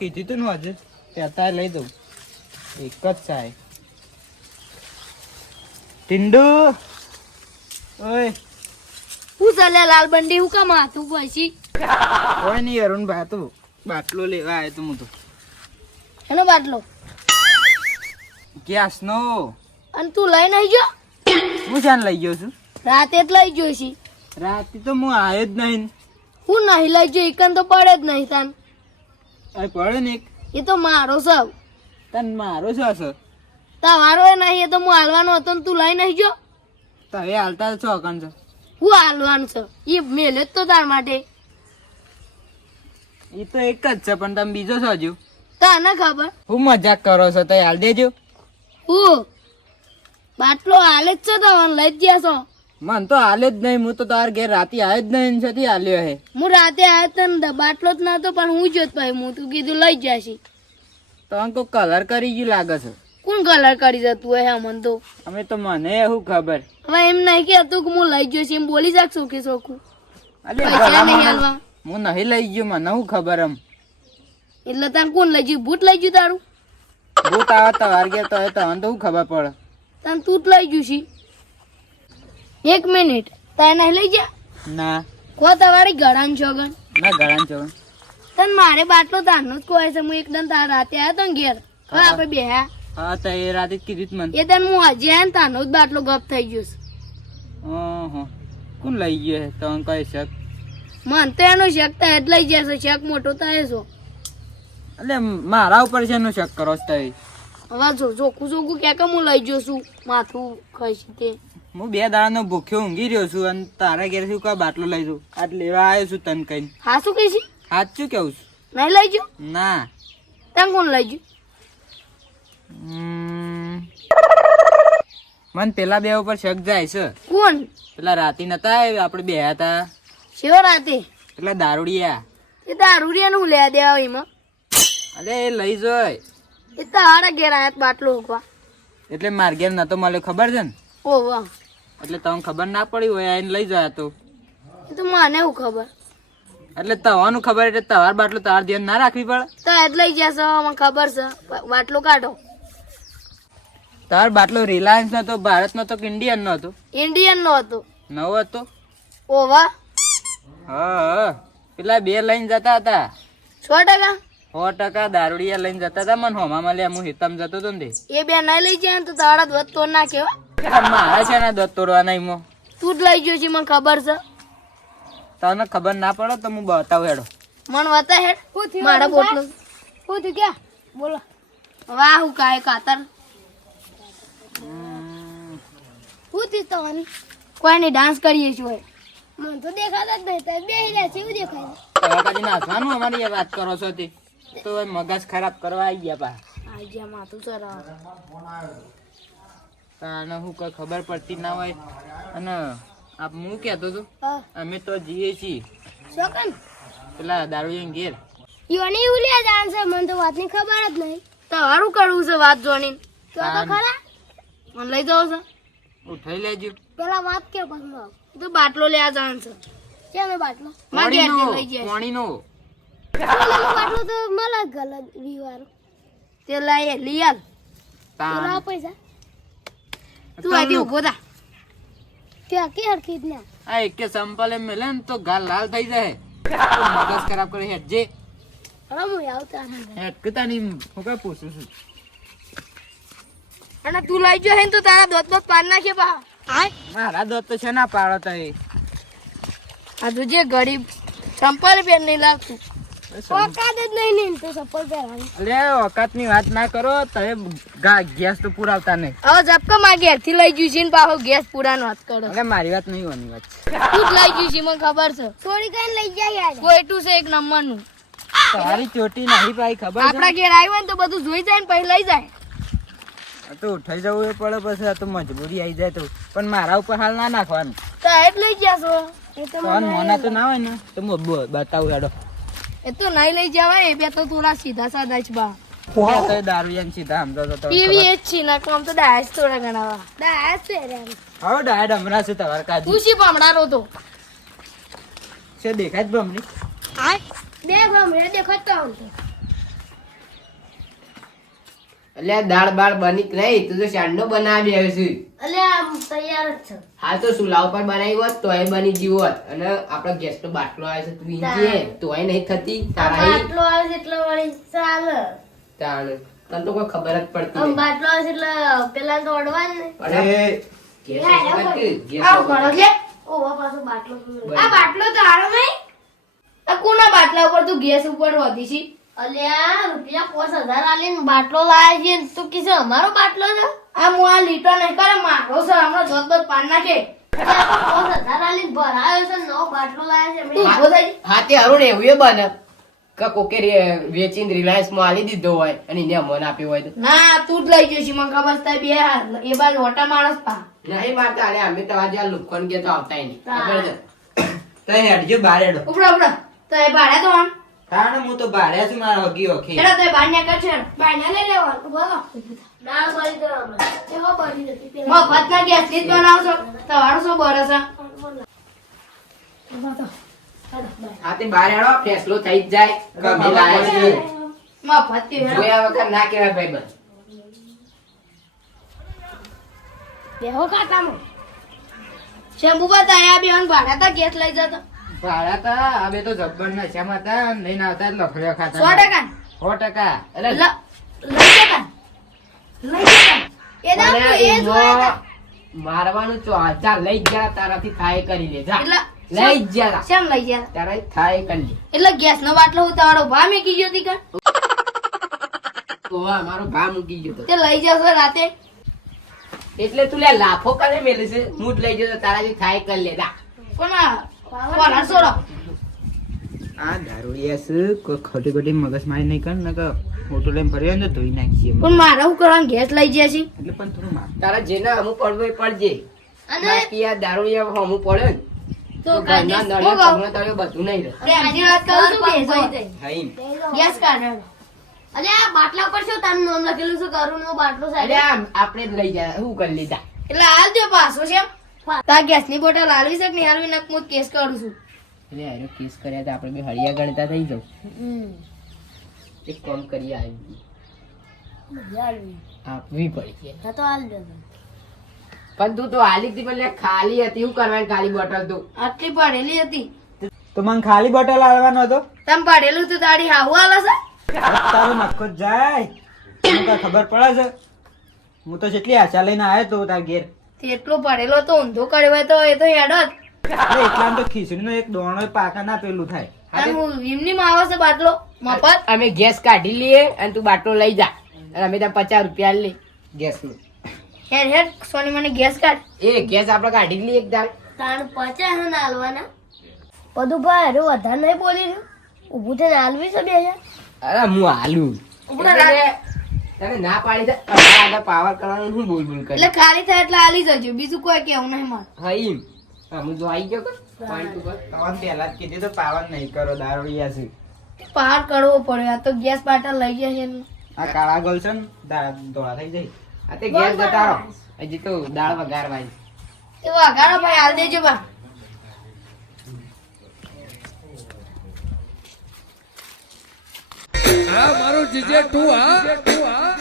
કીધી તું ને હજુ તે અત્યારે લઈ દઉં. એક જ ચાય. ટિંડુ ઓય હું ચાલે લાલ બંડી હું કામ હાથું પછી કોઈ નહીં અરુણભાઈ તું બાટલો લેવા આવ્યો તું. હું તો એનો બાટલો ગેસ નો. અને તું લઈ નહીં જો હું જાન લઈ ગયો છું. રાતે જ લઈ જોઈશી. રાતે તો હું આવ્યો જ નહીં. હું નહીં લઈ જો એકન તો પડે જ નહીં તાન. અરે પડે ને એક એ તો મારો સબ તન મારો શું હશે? તમારો એ નહીં એ તો હું હાલવાનો હતો ને તું લઈ નહીં જો. તમે હાલતા છો અકન છો. હું હાલવાનું છે એ મેલે જ તો તાર માટે. એ તો એક જ છે પણ તમે બીજો છો હજુ. તને ખબર હું મજાક કરો છો તો હાલ દેજો. હું બાટલો હાલે જ છે તો લઈ જ ગયા છો. મન તો હાલે જ નહીં. હું તો તાર ઘેર રાતે આવ્યો જ નહીં છતી હાલ્યો હે. હું રાતે આવ્યો તો ને બાટલો જ નતો પણ હું જોત ભાઈ હું તું કીધું લઈ જાશી. તમે કોઈ કલર કરી ગયું લાગે છે. કોણ કલર કરી જતું હોય મન તો અમે તો મને શું ખબર. હવે એમ નહીં કે તું હું લઈ જઈશ એમ બોલી જાક સોખે સોખું. અલે પૈસા નહીં હાલવા હું નહીં લઈ ગયો. મને શું ખબર એમ. એટલે તાર કોણ લઈ ગયું બૂટ લઈ ગયું તારું. બૂટ આવે તમારે ઘેર તો તમને તો શું ખબર પડે. તને તું જ લઈ જઈશી. એક મિનિટ તારે નહીં લઈ જા. ના કો તમારી ગળાન છોગન ના ગળાન છો. તને મારે બાટલો તારનો જ કોઈ છે. હું એકદમ તાર રાતે આવ્યો તો ને ઘેર હવે આપણે બેહ્યા હા તો એ રાતે જ કીધું તું મને. એ તને હું હજી આવ્યો ને તારનો જ બાટલો ગપ થઈ ગયો છે. ઓહો કોણ લઈ ગયો હે તમને કઈ શક? મન તો એનો શક થાય જ લઈ જશે. શક મોટો થાય છો. એટલે મારા ઉપર છે એનો શક કરો છો તમે. હવે જો ચોખ્ખું ચોખ્ખું કે હું લઈ જશું માથું ખાઈશ તે. હું 2 દાડાનો ભૂખ્યો ઊંઘી રહ્યો છું અને તારા ઘેર શું કા બાટલો લઈ જઉં. આજ લેવા આવ્યો છું તને કઈ. હા શું કહીશ સાચું કેવું છું. નહીં લઈ જો. ના તને કોણ લઈ ગયું. મને પેલા બે ઉપર શક જાય છે. કોણ પેલા રાતે નતા આપણે બે હતા શિવ રાતે પેલા દારૂડિયા. એ દારૂડિયાનું હું લેવા દેવા એમાં. અરે એ લઈ જોય એ તારા ઘેર આયા બાટલો હોકવા. એટલે માર ઘેર નતો મળ્યો ખબર છે ને. ઓ વાહ એટલે તમને ખબર ના પડી હોય આઈને લઈ જાય તો. એ તો મને શું ખબર. એટલે તવાનું ખબર એટલે તમાર બાટલો તાર ધ્યાન ના રાખવી પડે. તો જ લઈ જશો મને ખબર છે. બાટલો કાઢો. તાર બાટલો રિલાયન્સ નો હતો, ભારત નો હતો કે ઇન્ડિયન નો હતો? ઇન્ડિયન નો હતો. નવો હતો. ઓ વાહ હા પેલા બે લઈને જતા હતા 100%. 100% દારૂડિયા લઈને જતા હતા. મને હોમાં લે હું હિતમ જતો હતો ને એ બે નહીં લઈ જાય ને તો તારા ધ્વજ તોડ નાખ્યો. મારા છે ને દોત તોડવાના એમાં. તું જ લઈ ગયો છે મને ખબર છે. તને ખબર ના પડે તો હું બતાવું હેડો. મન વતા હેડ મારા બોટલો હું તું ક્યાં બોલો. વાહ હું કાય કાતર હું તી તવાની કોઈ નહીં ડાન્સ કરીએ છીએ. મને તો દેખાતા જ નહીં. તાર બેહી રહ્યા છે એવું દેખાય. કદી નાચવાનું અમારી એ વાત કરો છો તે તો મગજ ખરાબ કરવા આવી ગયા પા. આ જ્યાં માથું ચરાવ તાને હું કઈ ખબર પડતી ના હોય. અને આપ હું કહેતો હતો હા અમે તો જઈએ છીએ શોકન પેલા દારૂડિયા ઘેર. યોની એવું લે જાણ છે મને તો વાતની ખબર જ નહીં. તમારું કરવું છે વાત જોની તો ખરા મને લઈ જાવ છે. ઉઠાઈ લેજો. પેલા વાત કે પછી તો બાટલો લેવા જાણ છે. કેમ એ બાટલો માં ઘેર લઈ જાય પાણીનો બાટલો તો મળે ગલત વિવારો તે લઈ લીયાલ તાન પૈસા તું આથી ઉભો થા કે કે હરખી જ ના આ એક કે સંપલ એમ મેલે ને તો ગાલ લાલ થઈ જાય. મગજ ખરાબ કરે હેડ જે રમુ આવતા હેડ કતા ની હું કઈ પૂછું છું. અને તું લઈ જો હે તો તારા દોત દોત પાડ નાખે બા. હાય મારા દોત તો છે ના પાડો તો એ આ તો જે ગરીબ ચંપલ પહેર નહીં લાગતું. ઓકાત જ નહીં ને તો ચંપલ પહેરવાની. લે ઓકાત ની વાત ના કરો તમે ગેસ તો પુરાવતા નહીં. હવે ઝપકા માં ઘેરથી લઈ જઈશ ને પાછો ગેસ પૂરાનો વાત કરો. એટલે મારી વાત નહીં હોવાની વાત છે. તું જ લઈ જઈશ મને ખબર છે. થોડી કઈ લઈ જાય કોઈટું છે 1 નંબરનું. તારી ચોટી નહીં પાઈ ખબર છે. આપડા ઘેર આવ્યો ને તો બધું જોઈ જાય ને પછી લઈ જાય. આ તો ઉઠાઈ જવું એ પડે પછી. આ તો મજબૂરી આવી જાય તો પણ મારા ઉપર હાલ ના નાખવાનું. તો એ જ લઈ જશો. એ તો કોણ મોના તો ના હોય ને તો હું બતાવું હેડો. એ તો નહીં લઈ જવાય. એ બે તો થોડા સીધા સાધા જ બા. તો દારૂ સીધા સમજો તો પીવી એ જ છે ના કામ તો ડાયસ થોડા ગણાવા. ડાયસ છે રે. હવે ડાયટ હમણાં છે તમારે કાજુ તું શી ભમડારો તો છે દેખાય જ બમણી. હાય બે ભમડે દેખાતા હોય એટલે દાળ બાળ બની જ નહીં, તું તો શાંડો બનાવી આવ્યો છે. અલે આમ તૈયાર જ છે. હાલ તો સુલા ઉપર બનાવી હોત તોય બની ગયું હોત. અને આપણો ગેસ નો બાટલો આવે છે, તું ઈંજે તોય નહીં થતી આ તારા બાટલો આવે છે એટલે વળી ચાલે. તાણ તને તો કોઈ ખબર જ પડતી આમ નહીં. બાટલો આવે છે એટલે પેલા તો અડવાનું ને. પણ અરે ગેસ વગર કે ગેસ આવ વગર. કરો છે. ઓવા પાછો બાટલો. આ બાટલો તો હારો નહીં. આ કોના બાટલા ઉપર તું ગેસ ઉપર વધી છી? અલ્યા રૂપિયા 5000 આલીને બાટલો લાયા છે ને તું કિસે અમારો બાટલો છે? આ હું આ લીટો નહીં કરે મારો છે હમણાં જોત બોત પાડ નાખે. 5000 આલીને ભરાયો છે નવો બાટલો લાયા છે. તું ઊભો થઈ. હા તે હરું ને એવું એ બને કે કોકે વેચીને રિલાયન્સ માં આલી દીધો હોય અને એને મન આપ્યો હોય તો. ના તું જ લઈ જઈશ મને ખબર છે બે એ બાર લોટા માણસ પા. નહીં મારતા અરે અમે તો આજે આ લુખન ગયા તો આવતા નહીં ખબર છે? તો હેડજો બાર હેડો. ઉપડા ઉપડા તો એ ભાડે તો આમ કારણ હું તો બાર્યા છું મારા હગી વખી. એડા તો એ ભાડને કર છે ભાડને લઈ લેવાનું બોલો દાળ બળી તો એ હો બળી જતી પેલા મફત ના ગેસ થી જ બનાવશો તમારું શું બરસ હા તે બાર હેડો ફેસલો થઈ જ જાય ગમે લાયા છે. મફત થી જોયા વગર ના કહેવાય ભાઈબંધ. બેહો કાટામાં શેમ્પુ બતાયા બેન ભાડા તા ગેસ લઈ જતો ભાડા તા હવે તો જબ્બર નશામાં હતા લઈને આવતા જ લફડ્યા ખાતા. 100% 100%. અરે લઈ જતા એ ના મને એ જોયા તા. મારવાનું ચાલ લઈ જ ગયા તારાથી થાય કરી લે જા એટલે લઈ જ ગયા શેમ લઈ ગયા તારા થાય કરી લે. એટલે ગેસ નો બાટલો ઉતાવળો ભા મેકી ગયો તી કા ઓવા મારો ભા મૂકી ગયો તો. તે લઈ જશો રાતે એટલે તું લે લાફો કરે મેલે છે હું જ લઈ જતો તારાથી થાય કરી લે જા. કોના સોડો આ દારૂડિયા છે કોઈ ખોટી ખોટી મગજમારી નહીં કર ને કે ફોટો લઈને ફર્યો ને તો ધોઈ નાખીએ પણ મારે શું કરવાનું ગેસ લઈ ગયા છે એટલે પણ થોડું માર. તારા જેને અમુક પડવો એ પડજે. અને બાકી આ દારૂડિયા અમુક પડ્યો ને તો તો ઘરના ગાડી નળિયા શું કહું? પગના તળિયે બધું નહીં રહે. પ્રેમથી વાત કરું છું બેસો હાઈમ. ગેસ કાઢો અલે આ બાટલા ઉપર શું તારું નામ લખેલું છે કરુણ નો બાટલો અરે સાઈડ આ આપણે જ લઈ જાય શું કરી લીધા. એટલે હાલ દે પાછો છે તા ગેસ ની બોટલ હાલવી છે કે નહીં હાલવી નક હું કેસ કરું છું એટલે આનો કેસ કર્યા તો આપણે બે હળિયા ગણતા થઈ જાવ. એક કામ કરી આવી આપવી પડી છે. તો હાલ દે પણ તું તો હાલી હતી પણ લે ખાલી હતી શું કરવાની ખાલી બોટલ તો. આટલી પડેલી હતી તો મને ખાલી બોટલ આલવાનો હતો. તમ પડેલું તું તારી હાવ હાલે છે તારો નક્કો જ જાય મને કાંઈ ખબર પડે છે. હું તો જેટલી આશા લઈને આવ્યો તો તાર ઘેર. તેટલો પડેલો તો ઊંધો કર્યો હોય તો એ તો હેડો જ અરે એટલામાં તો ખીચડીનો એક દોણો પાકા ના પેલું થાય. અને હું વીમની માં આવે છે બાટલો મફત અમે ગેસ કાઢી લઈએ અને તું બાટલો લઈ જા અને અમે ત્યાં 50 રૂપિયા લે ગેસ નું. હેડ હેડ સોની મને ગેસ કાઢ એ ગેસ આપણે કાઢી લઈએ એક દાળ. તાણ 50 ને હાલવાના બધું ભાઈ અરે વધારે નહીં બોલી ઊભું થઈને હાલવી છે 2000 અરે હું હાલું ઉભો રહે. તને ના પાડી દે આગળ પાવર કરવાનું શું બોલ બોલ કરી. એટલે ખાલી થાય એટલે હાલી જજો બીજું કોઈ કેવું નહીં મારે હા એમ હું જો આવી ગયો કર પોઈન્ટ ઉપર. તમને પહેલા જ કીધું તો પાવન નહીં કરો દારૂડિયા છે. પાર કરવો પડે આ તો ગેસ બાટલ લઈ જાય છે આ કાળા ગોલ છે ને ધોળા થઈ જાય. આ તે ગેસ જતા રહો હજી તો દાળ વઘારવાની. એ વગાડો ભાઈ હાલ દેજો બા આ મારું જીજે તું હા